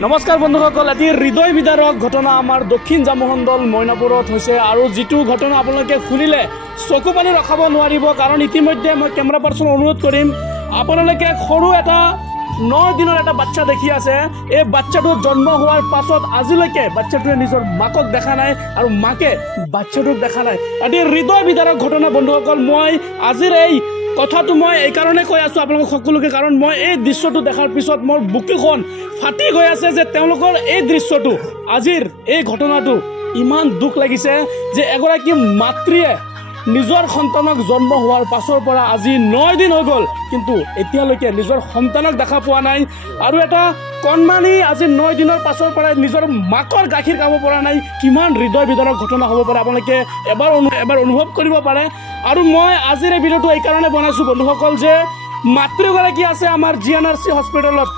নমস্কাৰ বন্ধুসকল, এটি হৃদয় বিদাৰক ঘটনা আমাৰ দক্ষিণ জামুহণ্ডল মইনাপুৰত হৈছে আৰু যিটো ঘটনা আপোনালোকে শুনিলে চকু পানী ৰখাব নোৱাৰিব। কাৰণ ইতিমধ্যে মই কেমেৰা পাৰ্চন অনুৰোধ কৰিম, আপোনালোকে সৰু এটা 9 দিনৰ এটা বাচ্চা দেখি আছে। এই বাচ্চাটো জন্ম হোৱাৰ পাছত আজিলৈকে বাচ্চাটোৱে নিজৰ মাকক দেখা নাই আৰু মাকে বাচ্চাটোক দেখা নাই। এটি হৃদয় বিদাৰক ঘটনা বন্ধুসকল। মই আজিৰ এই কথাটো মই এই কাৰণে কৈ আছোঁ আপোনালোক সকলোকে, কাৰণ মই এই দৃশ্যটো দেখাৰ পিছত মোৰ বুকুখন ফাটি গৈ আছে যে তেওঁলোকৰ এই দৃশ্যটো, আজিৰ এই ঘটনাটো ইমান দুখ লাগিছে যে এগৰাকী মাতৃয়ে নিজৰ সন্তানক জন্ম হোৱাৰ পাছৰ পৰা আজি 9 দিন হৈ গ'ল, কিন্তু এতিয়ালৈকে নিজৰ সন্তানক দেখা পোৱা নাই। আৰু এটা কণমানি আজি 9 দিনৰ পাছৰ পৰা নিজৰ মাকৰ গাখীৰ খাব পৰা নাই। কিমান হৃদয় বিদাৰক ঘটনা হ'ব পাৰে আপোনালোকে এবাৰ অনুভৱ কৰিব পাৰে। আৰু মই আজিৰ এই ভিডিঅ'টো এইকাৰণে বনাইছোঁ বন্ধুসকল যে মাতৃগৰাকী আছে আমাৰ GNRC হস্পিটেলত,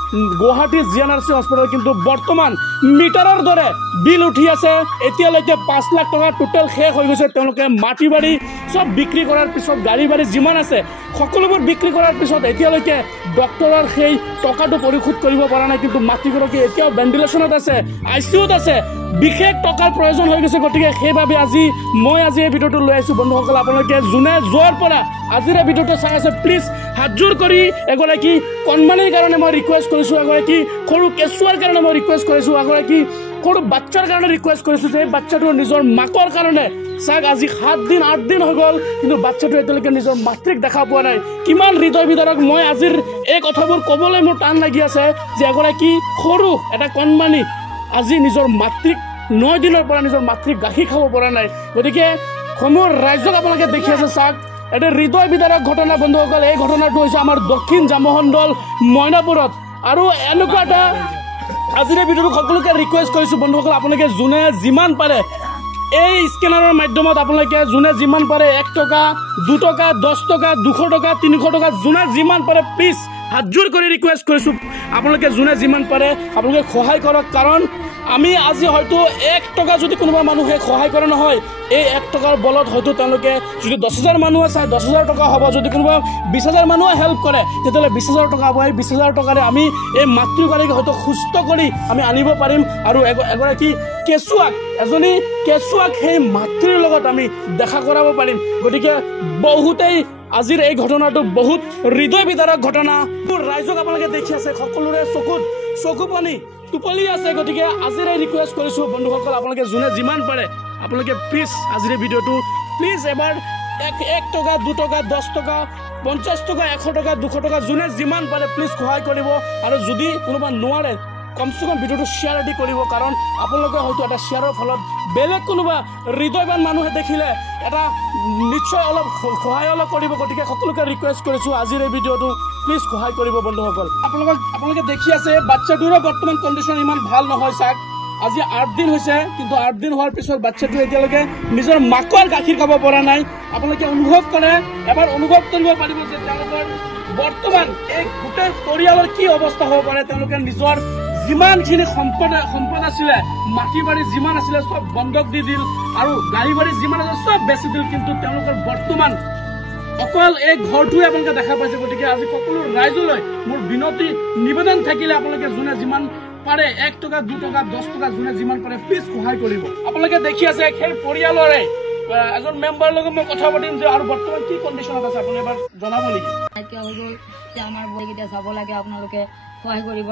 গুৱাহাটীৰ GNRC হস্পিটেল, কিন্তু বৰ্তমান মিটাৰৰ দৰে বিল উঠি আছে। এতিয়ালৈকে 5 লাখ টকা টোটেল শেষ হৈ গৈছে। তেওঁলোকে মাটি বাৰী চব বিক্ৰী কৰাৰ পিছত, গাড়ী বাৰী যিমান আছে সকলোবোৰ বিক্ৰী কৰাৰ পিছত এতিয়ালৈকে ডক্টৰৰ সেই টকাটো পৰিশোধ কৰিব পৰা নাই। কিন্তু মাতৃগৰাকী এতিয়াও ভেণ্টিলেশ্যনত আছে, ICUত আছে, বিশেষ টকাৰ প্ৰয়োজন হৈ গৈছে। গতিকে সেইবাবে মই আজি এই ভিডিঅ'টো লৈ আহিছোঁ বন্ধুসকল। আপোনালোকে যোনে যোৱাৰ পৰা আজিৰ এই ভিডিঅ'টো চাই আছে, প্লিজ হাতযোৰ কৰি এগৰাকী কণমানিৰ কাৰণে মই ৰিকুৱেষ্ট কৰিছোঁ, এগৰাকী সৰু কেঁচুৱাৰ কাৰণে মই ৰিকুৱেষ্ট কৰিছোঁ, এগৰাকী সৰু বাচ্চাৰ কাৰণে ৰিকুৱেষ্ট কৰিছোঁ যে এই বাচ্চাটো নিজৰ মাকৰ কাৰণে চাওক, আজি 7 দিন 8 দিন হৈ গ'ল, কিন্তু বাচ্চাটো এতিয়ালৈকে নিজৰ মাতৃক দেখা পোৱা নাই। কিমান হৃদয় বিদাৰক। মই আজিৰ এই কথাবোৰ ক'বলৈ মোৰ টান লাগি আছে যে এগৰাকী সৰু এটা কণমানি আজি নিজৰ মাতৃক 9 দিনৰ পৰা নিজৰ মাতৃক গাখীৰ খাব পৰা নাই। গতিকে সমূহ ৰাইজক আপোনালোকে দেখি আছে, চাওক এটা হৃদয় বিদাৰক ঘটনা বন্ধুসকল। এই ঘটনাটো হৈছে আমাৰ দক্ষিণ জামুহণ্ডল মইনাপুৰত। আৰু এনেকুৱা এটা আজিৰ এই ভিডিঅ'টো সকলোকে ৰিকুৱেষ্ট কৰিছোঁ বন্ধুসকল, আপোনালোকে যোনে যিমান পাৰে এই স্কেনাৰৰ মাধ্যমত আপোনালোকে যোনে যিমান পাৰে 1 টকা 2 টকা 10 টকা 200 টকা 300 টকা যোনে যিমান পাৰে প্লিজ হাতযোৰ কৰি ৰিকুৱেষ্ট কৰিছোঁ, আপোনালোকে যোনে যিমান পাৰে আপোনালোকে সহায় কৰক। কাৰণ আমি আজি হয়তো 1 টকা যদি কোনোবা মানুহে সহায় কৰে নহয়, এই 1 টকাৰ বলত হয়তো তেওঁলোকে যদি 10,000 মানুহে চায় 10,000 টকা হ'ব। যদি কোনোবা 20,000 মানুহে হেল্প কৰে তেতিয়াহ'লে 20,000 টকা হ'ব। এই 20,000 টকাৰে আমি এই মাতৃগৰাকীক হয়তো সুস্থ কৰি আমি আনিব পাৰিম আৰু এগৰাকী এজনী কেঁচুৱাক সেই মাতৃৰ লগত আমি দেখা কৰাব পাৰিম। গতিকে বহুতেই আজিৰ এই ঘটনাটো বহুত হৃদয় বিদাৰক ঘটনা। ৰাইজক আপোনালোকে দেখি আছে, সকলোৰে চকু পানী টোপলি আছে। গতিকে আজিৰ এই ৰিকুৱেষ্ট কৰিছোঁ বন্ধুসকল, আপোনালোকে যোনে যিমান পাৰে আপোনালোকে প্লিজ আজিৰ এই ভিডিঅ'টো প্লিজ এবাৰ 1 টকা 2 টকা 10 টকা 50 টকা 100 টকা 200 টকা যোনে যিমান পাৰে প্লিজ সহায় কৰিব। আৰু যদি কোনোবা নোৱাৰে কমচে কম ভিডিঅ'টো শ্বেয়াৰ আদি কৰিব, কাৰণ আপোনালোকে হয়তো এটা শ্বেয়াৰৰ ফলত বেলেগ কোনোবা হৃদয়বান মানুহে দেখিলে এটা নিশ্চয় অলপ সহায় কৰিব। গতিকে সকলোকে ৰিকুৱেষ্ট কৰিছোঁ আজিৰ এই ভিডিঅ'টো প্লিজ সহায় কৰিব বন্ধুসকল। আপোনালোকে দেখি আছে বাচ্চাটোৰো বৰ্তমান কণ্ডিশ্যন ইমান ভাল নহয়। চাওক আজি 8 দিন হৈছে, কিন্তু 8 দিন হোৱাৰ পিছত বাচ্চাটো এতিয়ালৈকে নিজৰ মাকৰ গাখীৰ খাব পৰা নাই। আপোনালোকে এবাৰ অনুভৱ কৰিব পাৰিব যে তেওঁলোকৰ বৰ্তমান এই গোটেই পৰিয়ালৰ কি অৱস্থা হ'ব পাৰে। তেওঁলোকে নিজৰ যিমানখিনি সম্পদ আছিলে, মাটি বাৰী যিমান আছিলে চব বন্ধক দি দিল আৰু গাড়ী বাৰী যিমান আছে চব বেচি দিল, কিন্তু তেওঁলোকৰ বৰ্তমান অকল এই ঘৰটোৱে আপোনালোকে দেখা পাইছে। গতিকে আজি সকলো ৰাইজলৈ মোৰ বিনতি নিবেদন থাকিলে আপোনালোকে যোনে যিমান পাৰে 1 টকা 2 টকা 10 টকা যোনে যিমান পাৰে প্লিজ সহায় কৰিব। আপোনালোকে দেখি আছে সেই পৰিয়ালৰে এজন মেম্বাৰৰ লগত মই কথা পাতিম যে আৰু বৰ্তমান কি কণ্ডিশ্যনত আছে আপুনি এবাৰ জনাব নেকি? আমাৰ বইকেইটা চাব লাগে, আপোনালোকে সহায় কৰিব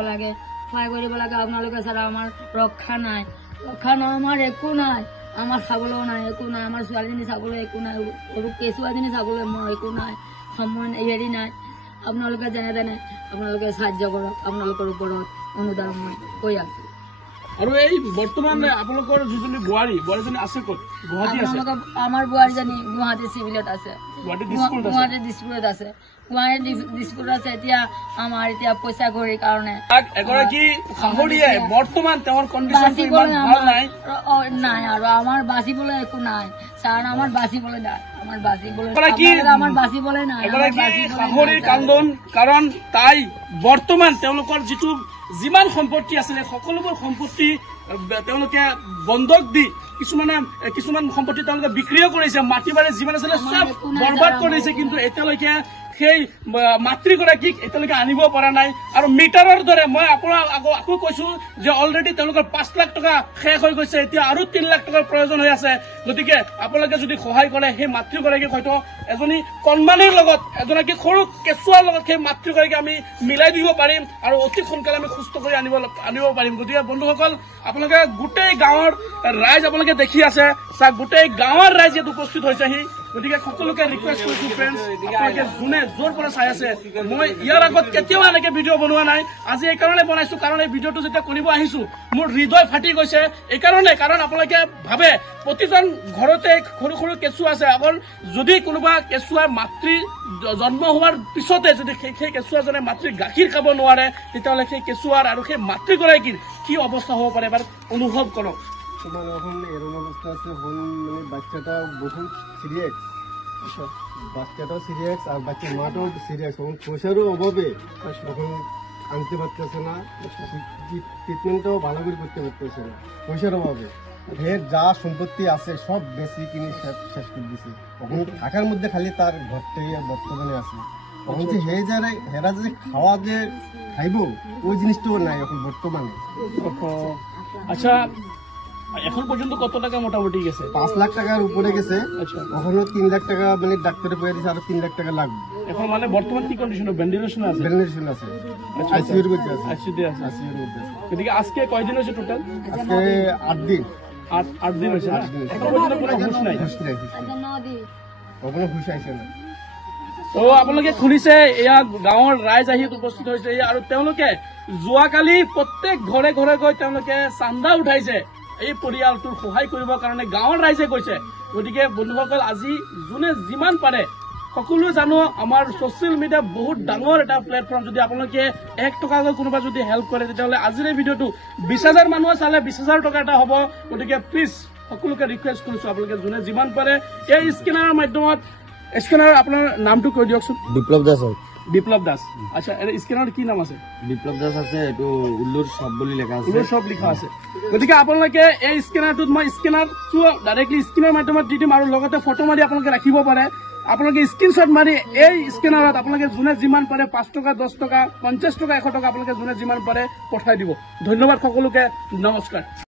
লাগে আপোনালোকে। ছাড়া আমাৰ ৰক্ষা নাই, আমাৰ একো নাই, আমাৰ চাবলৈও নাই, একো নাই, আমাৰ ছোৱালীজনী চাবলৈ একো নাই, কেঁচুৱাজনী চাবলৈ মোৰ একো নাই, সময় হেৰি নাই। আপোনালোকে যেনে তেনে আপোনালোকে সাহায্য কৰক, আপোনালোকৰ ওপৰত অনুদান মই কৈ আছো। আৰু এই বৰ্তমান আপোনালোকৰ যিজনী বোৱাৰীজনী আছে ক'ত? গুৱাহাটী আছে। আমাৰ বোৱাৰীজনী গুৱাহাটী চিভিলত আছে, গুৱাহাটী দিছপুৰত আছে, এতিয়া আমাৰ পইচা ঘড়ীৰ কাৰণে এগৰাকী শাহুৰিয়ে বৰ্তমান তেওঁৰ কণ্ডিশ্যন নাই আৰু আমাৰ বাচিবলৈ একো নাই। ছাৰ আমাৰ বাচিবলৈ নাই, আমাৰ বাচিবলৈ নাই। এগৰাকী শাহুৰিৰ কান্দোন, কাৰণ তাই বৰ্তমান তেওঁলোকৰ যিটো যিমান সম্পত্তি আছিলে সকলোবোৰ সম্পত্তি তেওঁলোকে বন্ধক দি কিছুমান সম্পত্তি তেওঁলোকে বিক্ৰীও কৰিছে, মাটি বাৰী যিমান আছিলে চব বৰবাদ কৰিছে। কিন্তু এতিয়ালৈকে সেই মাতৃগৰাকীক এতিয়ালৈকে আনিব পৰা নাই আৰু মিটাৰৰ দৰে মই আপোনাক আকৌ কৈছো যে অলৰেডি তেওঁলোকৰ 5 লাখ টকা শেষ হৈ গৈছে এতিয়া আৰু 3 লাখ টকাৰ প্ৰয়োজন হৈ আছে গতিকে আপোনালোকে যদি সহায় কৰে সেই মাতৃগৰাকীক হয়তো এজনী কণমানিৰ লগত এজনী সৰু কেঁচুৱাৰ লগত সেই মাতৃগৰাকীক আমি মিলাই দিব পাৰিম আৰু অতি সোনকালে আমি সুস্থ কৰি আনিব পাৰিম গতিকে বন্ধুসকল আপোনালোকে গোটেই গাঁৱৰ ৰাইজ আপোনালোকে দেখি আছে গোটেই গাঁৱৰ ৰাইজ ইয়াত উপস্থিত হৈছেহি গতিকে সকলোকে ৰিকুৱেষ্ট কৰিছো ফ্ৰেণ্ডছ আপোনালোকে যোনে য'ৰ পৰা চাই আছে মই ইয়াৰ আগত কেতিয়াও এনেকে ভিডিঅ' বনোৱা নাই আজি এইকাৰণে বনাইছো কাৰণ এই ভিডিঅ'টো যেতিয়া কৰিব আহিছো মোৰ হৃদয় ফাটি গৈছে এইকাৰণে কাৰণ আপোনালোকে ভাবে প্ৰতিজন ঘৰতে সৰু সৰু কেঁচুৱা আছে অকল যদি কোনোবা কেঁচুৱাৰ মাতৃ জন্ম হোৱাৰ পিছতে যদি সেই কেঁচুৱাজনে মাতৃৰ গাখীৰ খাব নোৱাৰে তেতিয়াহ'লে সেই কেঁচুৱাৰ আৰু সেই মাতৃগৰাকীৰ কি অৱস্থা হ'ব পাৰে এবাৰ অনুভৱ কৰক তোমার এখন এরকম অবস্থা আছে এখন মানে বাচ্চাটা বহুত সিরিয়াস বাচ্চাটাও সিরিয়াস আর বাচ্চার মাটাও সিরিয়াস এখন পয়সারও অভাবে এখন আনতে পারতেছে না ট্রিটমেন্টটাও ভালো করে করতে পারতেছে না পয়সার অভাবে এর যা সম্পত্তি আছে সব বেশি কিনে শেষ করে দিছে এখন থাকার মধ্যে খালি তার ঘরটাই বর্তমানে আছে এখন যে হেরা যে খাওয়া যে খাইব ওই জিনিসটাও নাই এখন বর্তমানে আচ্ছা এখন পর্যন্ত কত টাকা মোটামুটি গেছে 5 লাখ টাকার উপরে গেছে ওখানে 3 লাখ টাকা মানে ডাক্তারে কয়ে দিয়েছে আরো 3 লাখ টাকা লাগবে এখন মানে বর্তমান কি কন্ডিশন ভেন্টিলেশন আছে ভেন্টিলেশন আছে আইসিইউর মধ্যে আছে আইসিইউতে আছে আইসিইউর মধ্যে আছে এদিকে আজকে কয়দিন হয়েছে টোটাল আজকে 8 দিন 8 দিন হয়েছে এখন পর্যন্ত কোনো হুঁশ নাই কোনো হুঁশ আইছে না তো আপোনালোকে শুনিছে এয়া গাঁৱৰ ৰাইজ আহি উপস্থিত হৈছে আৰু তেওঁলোকে যোৱাকালি প্ৰত্যেক ঘৰে ঘৰে গৈ তেওঁলোকে চান্দা উঠাইছে এই পৰিয়ালটোৰ সহায় কৰিবৰ কাৰণে গাঁৱৰ ৰাইজে কৈছে গতিকে বন্ধুসকল আজি যোনে যিমান পাৰে সকলো জানো আমাৰ ছচিয়েল মিডিয়া বহুত ডাঙৰ এটা প্লেটফৰ্ম যদি আপোনালোকে 1 টকাকৈ কোনোবা যদি হেল্প কৰে তেতিয়াহ'লে আজিৰ এই ভিডিঅ'টো 20,000 মানুহে চালে 20,000 টকা এটা হ'ব গতিকে প্লিজ সকলোকে ৰিকুৱেষ্ট কৰিছো আপোনালোকে যোনে যিমান পাৰে এই স্কেনাৰৰ মাধ্যমত স্কেনাৰ আপোনাৰ নামটো কৈ দিয়কচোন বিপ্লৱ দাস বিপ্লৱ দাস আচ্ছা এই স্কেনাৰ কি নাম আছে বিপ্লৱ দাস আছে এটো উল্লুৰ সব বুলি লেখা আছে উল্লুৰ সব লিখা আছে গতিকে আপোনালোকে এই স্কেনাৰটোত মই স্কেনাৰটো ডাইৰেক্টলি স্ক্ৰীনৰ মাধ্যমত দি দিম আৰু লগতে ফটো মাৰি আপোনালোকে ৰাখিব পাৰে আপোনালোকে স্ক্ৰীনশ্বট মাৰি এই স্কেনাৰত আপোনালোকে যোনে যিমান পাৰে 5 টকা 10 টকা 50 টকা 100 টকা আপোনালোকে যোনে যিমান পাৰে পঠাই দিব ধন্যবাদ সকলোকে নমস্কাৰ